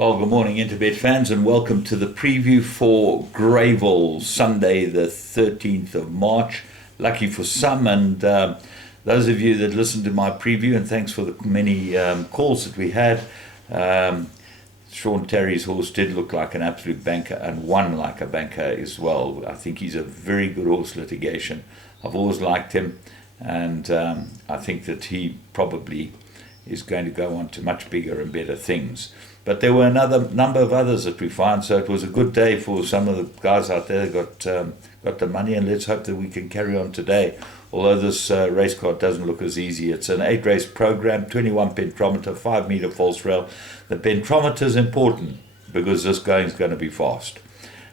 Well, good morning, Interbet fans, and welcome to the preview for Greyville, Sunday, the 13th of March. Lucky for some, and those of you that listened to my preview, and thanks for the many calls that we had. Sean Terry's horse did look like an absolute banker and won like a banker as well. I think he's a very good horse, Litigation. I've always liked him, and I think that he probably is going to go on to much bigger and better things. But there were another number of others that we found, so it was a good day for some of the guys out there that got the money, and let's hope that we can carry on today. Although this race card doesn't look as easy. It's an 8-race program, 21 pentrometer, 5-meter false rail. The pentrometer is important because this going is going to be fast.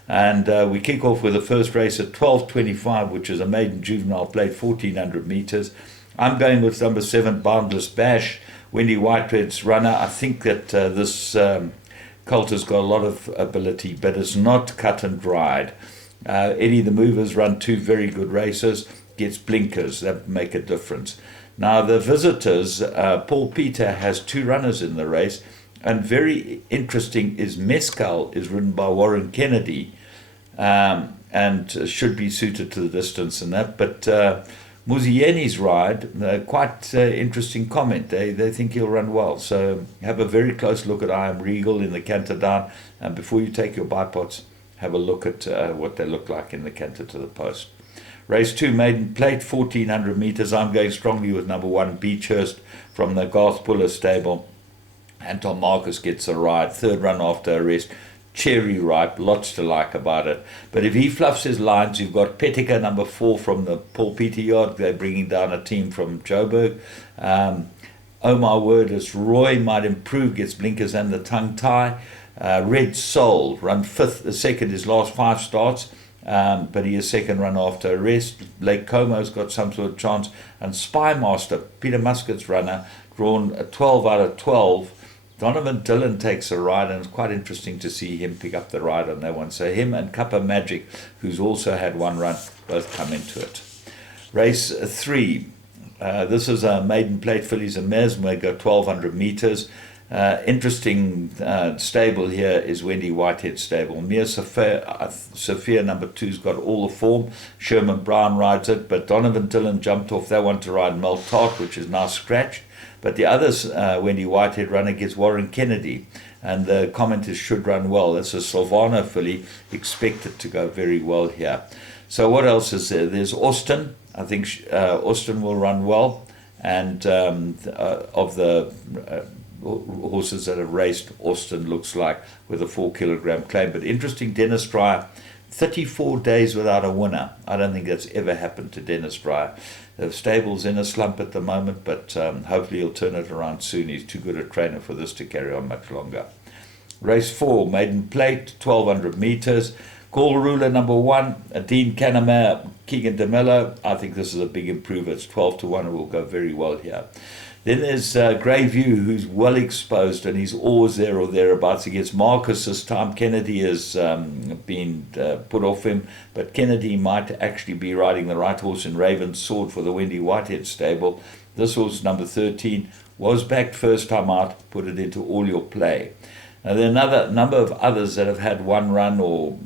And we kick off with the first race at 12:25, which is a maiden juvenile plate, 1,400 meters. I'm going with number 7, Boundless Bash, Wendy Whitehead's runner. I think that this colt has got a lot of ability, but it's not cut and dried. Eddie the Mover's run 2 very good races, gets blinkers, that make a difference. Now the visitors, Paul Peter has 2 runners in the race, and very interesting is Mescal is ridden by Warren Kennedy, and should be suited to the distance and that, but Muzieni's ride, quite interesting comment. They think he'll run well. So have a very close look at I Am Regal in the canter down. And before you take your bipods, have a look at what they look like in the canter to the post. Race 2, maiden plate, 1,400 meters. I'm going strongly with number 1, Beechhurst from the Garth Buller stable. Anton Marcus gets a ride. 3rd run after arrest. Cherry ripe, lots to like about it. But if he fluffs his lines, you've got Pettiker, number 4 from the Paul Peter yard. They're bringing down a team from Joburg. Oh my word, as Roy might improve, gets blinkers and the tongue tie. Red Soul, run 5th, second his last 5 starts, but he is 2nd run after arrest. Lake Como's got some sort of chance. And Spymaster, Peter Muscat's runner, drawn a 12 out of 12. Donovan Dillon takes a ride, and it's quite interesting to see him pick up the ride on that one. So him and Cuppa Magic, who's also had 1 run, both come into it. Race 3. This is a maiden plate, fillies and mares. We go 1,200 meters. Interesting stable here is Wendy Whitehead stable. Mia Sophia number 2's got all the form. Sherman Brown rides it, but Donovan Dillon jumped off that one to ride Meltart, which is now scratched. But the others, Wendy Whitehead runner gets Warren Kennedy, and the commenters should run well. That's a Silvano filly, expected to go very well here. So what else is there? There's Austin. I think Austin will run well, and of the horses that have raced, Austin looks like with a 4-kilogram claim. But interesting, Dennis Dreyer, 34 days without a winner. I don't think that's ever happened to Dennis Dreyer. The stable's in a slump at the moment, but hopefully he'll turn it around soon. He's too good a trainer for this to carry on much longer. Race 4, maiden plate, 1,200 meters. Call ruler number 1, Dean Canamere, Keegan DeMello. I think this is a big improver. It's 12-1 and will go very well here. Then there's Greyville, who's well exposed, and he's always there or thereabouts. He gets Marcus this time. Kennedy has been put off him, but Kennedy might actually be riding the right horse in Raven's Sword for the Wendy Whitehead stable. This horse, number 13, was backed first time out. Put it into all your play. Now, there are another number of others that have had 1 run or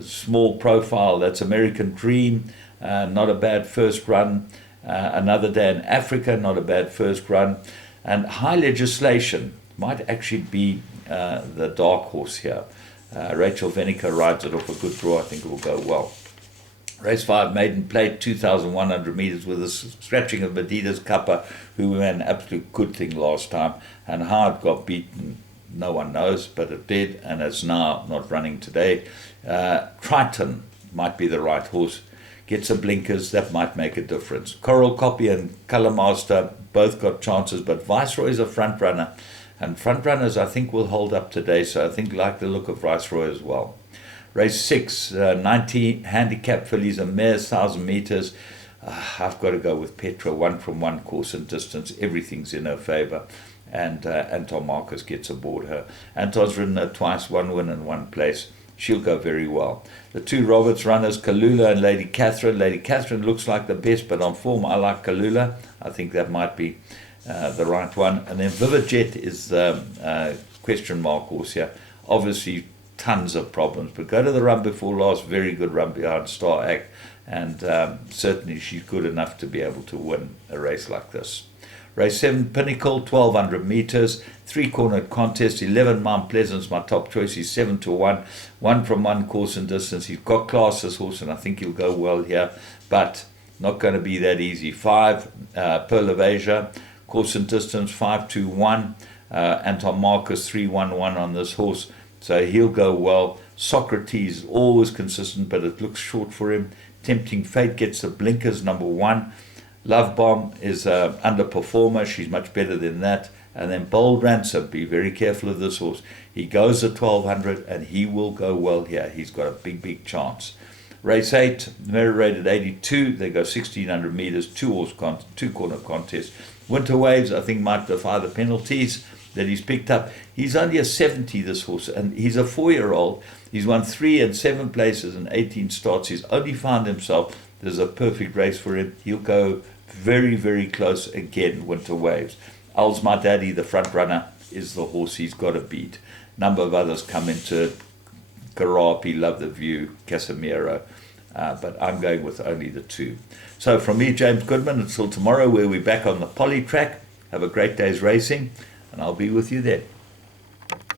small profile. That's American Dream, not a bad first run. Another Day in Africa, not a bad first run. And High Legislation might actually be the dark horse here. Rachel Venica rides it off a good draw. I think it will go well. Race 5, maiden plate, 2,100 meters with a scratching of Medita's Cuppa, who ran an absolute good thing last time. And how it got beaten, no one knows, but it did, and it's now not running today. Triton might be the right horse. Gets a blinkers, that might make a difference. Coral Copy and Color Master both got chances, but Viceroy is a front runner, and front runners I think will hold up today, so I think like the look of Viceroy as well. Race 6, 90 handicap fillies and mares, 1,000 meters. I've got to go with Petra, 1 from 1 course and distance. Everything's in her favor, and Anton Marcus gets aboard her. Anton's ridden her twice, 1 win and 1 place. She'll go very well. The 2 Roberts runners, Kalula and Lady Catherine. Lady Catherine looks like the best, but on form, I like Kalula. I think that might be the right one. And then Vivajet is question mark horse here. Obviously, tons of problems, but go to the run before last. Very good run behind Star Act, and certainly she's good enough to be able to win a race like this. Race 7, Pinnacle, 1200 meters, 3-cornered contest. 11 Mount Pleasant's my top choice. He's 7-1, 1 from 1 course and distance. He's got class, this horse, and I think he'll go well here, but not going to be that easy. 5, Pearl of Asia, course and distance, 5-1. Anton Marcus, 3-1-1 on this horse, so he'll go well. Socrates, always consistent, but it looks short for him. Tempting Fate gets the blinkers, number 1. Love Bomb is an underperformer. She's much better than that. And then Bold Ransom, be very careful of this horse. He goes at 1200 and he will go well here. He's got a big chance. Race 8, merit rated 82. They go 1600 meters, 2-corner contest. Winter Waves, I think, might defy the penalties that he's picked up. He's only a 70, this horse, and he's a 4-year-old. He's won 3 and 7 places and 18 starts. He's only found himself. There's a perfect race for him. He'll go very close again, Winter Waves. Al's My Daddy, the front runner, is the horse he's got to beat. Number of others come into it. Karapi, Love the View, Casemiro, but I'm going with only the 2. So from me, James Goodman, until tomorrow, where we're back on the poly track. Have a great day's racing, and I'll be with you then.